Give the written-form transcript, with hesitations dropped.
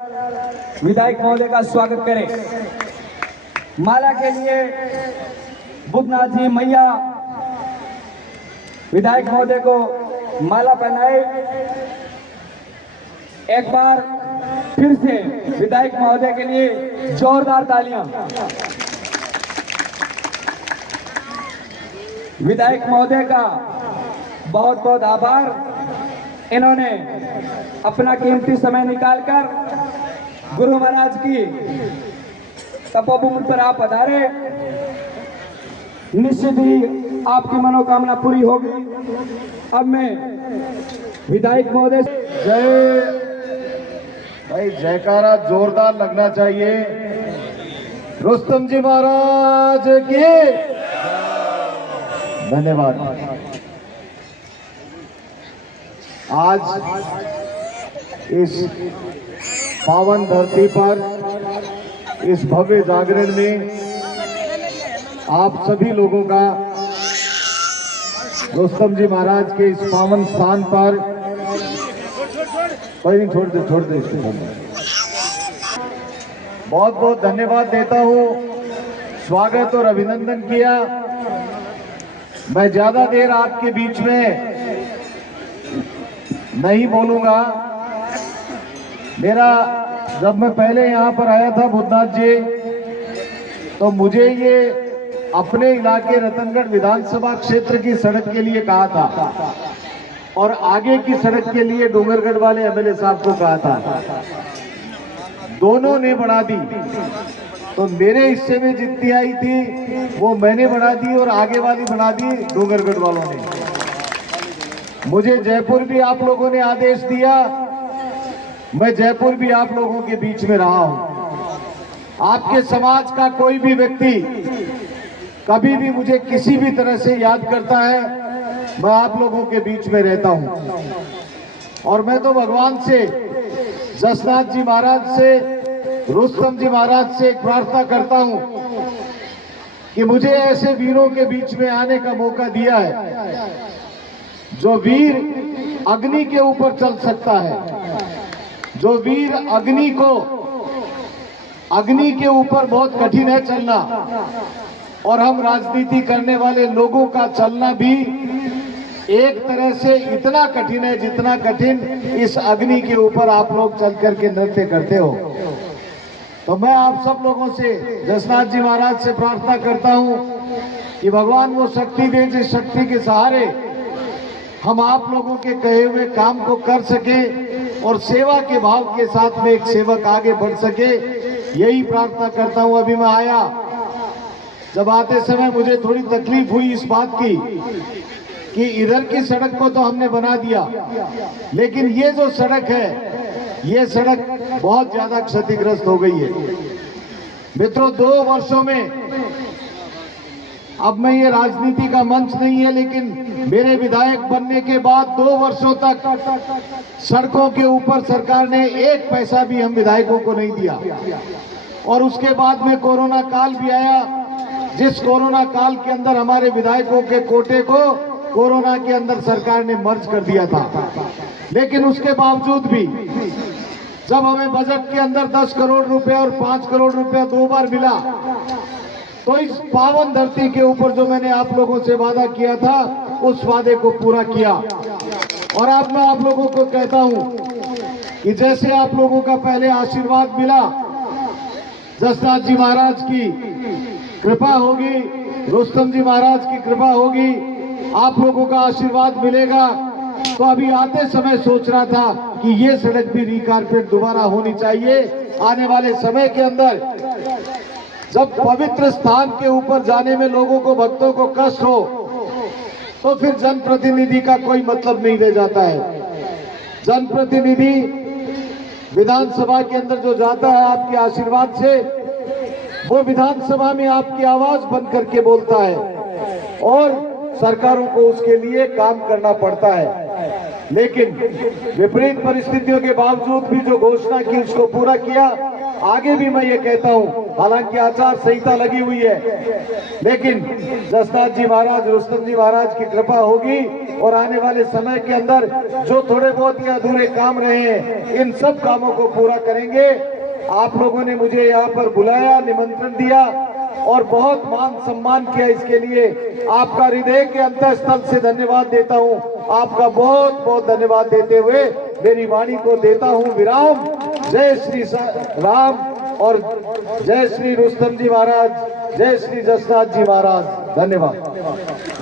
विधायक महोदय का स्वागत करें। माला के लिए बुद्धनाथ जी मैया विधायक महोदय को माला पहनाए। एक बार फिर से विधायक महोदय के लिए जोरदार तालियां। विधायक महोदय का बहुत बहुत आभार। इन्होंने अपना कीमती समय निकालकर गुरु महाराज की तपोभूमि पर आप पधारे। निश्चित ही आपकी मनोकामना पूरी होगी। अब मैं विधायक महोदय जय भाई, जयकारा जोरदार लगना चाहिए। रुस्तम जी महाराज की धन्यवाद। आज इस पावन धरती पर इस भव्य जागरण में आप सभी लोगों का रुस्तम जी महाराज के इस पावन स्थान पर कोई नहीं, छोड़ दे इसको। बहुत बहुत धन्यवाद देता हूँ। स्वागत और अभिनंदन किया। मैं ज्यादा देर आपके बीच में नहीं बोलूंगा। मेरा जब मैं पहले यहाँ पर आया था बुद्धनाथ जी, तो मुझे ये अपने इलाके रतनगढ़ विधानसभा क्षेत्र की सड़क के लिए कहा था और आगे की सड़क के लिए डोंगरगढ़ वाले एमएलए साहब को कहा था। दोनों ने बढ़ा दी, तो मेरे हिस्से में जितनी आई थी वो मैंने बढ़ा दी और आगे वाली बढ़ा दी डोंगरगढ़ वालों ने। मुझे जयपुर भी आप लोगों ने आदेश दिया। मैं जयपुर भी आप लोगों के बीच में रहा हूं। आपके समाज का कोई भी व्यक्ति कभी भी मुझे किसी भी तरह से याद करता है, मैं आप लोगों के बीच में रहता हूं। और मैं तो भगवान से, जसनाथ जी महाराज से, रुस्तम जी महाराज से एक प्रार्थना करता हूं कि मुझे ऐसे वीरों के बीच में आने का मौका दिया है जो वीर अग्नि के ऊपर चल सकता है, जो वीर अग्नि के ऊपर बहुत कठिन है चलना, और हम राजनीति करने वाले लोगों का चलना भी एक तरह से इतना कठिन है जितना कठिन इस अग्नि के ऊपर आप लोग चल करके नृत्य करते हो। तो मैं आप सब लोगों से, जसनाथ जी महाराज से प्रार्थना करता हूं कि भगवान वो शक्ति दे जिस शक्ति के सहारे हम आप लोगों के कहे हुए काम को कर सके और सेवा के भाव के साथ में एक सेवक आगे बढ़ सके। यही प्रार्थना करता हूं। अभी मैं आया, जब आते समय मुझे थोड़ी तकलीफ हुई इस बात की कि इधर की सड़क को तो हमने बना दिया, लेकिन ये जो सड़क है, ये सड़क बहुत ज्यादा क्षतिग्रस्त हो गई है। मित्रों, 2 वर्षों में, अब मैं ये राजनीति का मंच नहीं है, लेकिन मेरे विधायक बनने के बाद 2 वर्षों तक सड़कों के ऊपर सरकार ने 1 पैसा भी हम विधायकों को नहीं दिया। और उसके बाद में कोरोना काल भी आया, जिस कोरोना काल के अंदर हमारे विधायकों के कोटे को कोरोना के अंदर सरकार ने मर्ज कर दिया था। लेकिन उसके बावजूद भी जब हमें बजट के अंदर 10 करोड़ रुपए और 5 करोड़ रुपए 2 बार मिला, तो इस पावन धरती के ऊपर जो मैंने आप लोगों से वादा किया था, उस वादे को पूरा किया। और अब मैं आप लोगों को कहता हूं कि जैसे आप लोगों का पहले आशीर्वाद मिला, जसनाथ जी महाराज की कृपा होगी, रुस्तम जी महाराज की कृपा होगी, आप लोगों का आशीर्वाद मिलेगा। तो अभी आते समय सोच रहा था कि ये सड़क भी रिकारपेट दोबारा होनी चाहिए। आने वाले समय के अंदर जब पवित्र स्थान के ऊपर जाने में लोगों को, भक्तों को कष्ट हो, तो फिर जनप्रतिनिधि का कोई मतलब नहीं रह जाता है। जनप्रतिनिधि विधानसभा के अंदर जो जाता है आपके आशीर्वाद से, वो विधानसभा में आपकी आवाज बन करके बोलता है और सरकारों को उसके लिए काम करना पड़ता है। लेकिन विपरीत परिस्थितियों के बावजूद भी जो घोषणा की उसको पूरा किया। आगे भी मैं ये कहता हूं, हालांकि आचार संहिता लगी हुई है, लेकिन जसनाथ जी महाराज, रुस्तम जी महाराज की कृपा होगी और आने वाले समय के अंदर जो थोड़े बहुत या अधूरे काम रहे हैं, इन सब कामों को पूरा करेंगे। आप लोगों ने मुझे यहाँ पर बुलाया, निमंत्रण दिया और बहुत मान सम्मान किया, इसके लिए आपका हृदय के अंतःस्थल से धन्यवाद देता हूँ। आपका बहुत बहुत धन्यवाद देते हुए मेरी वाणी को देता हूँ विराम। जय श्री राम और जय श्री रुस्तम जी महाराज, जय श्री जसनाथ जी महाराज। धन्यवाद।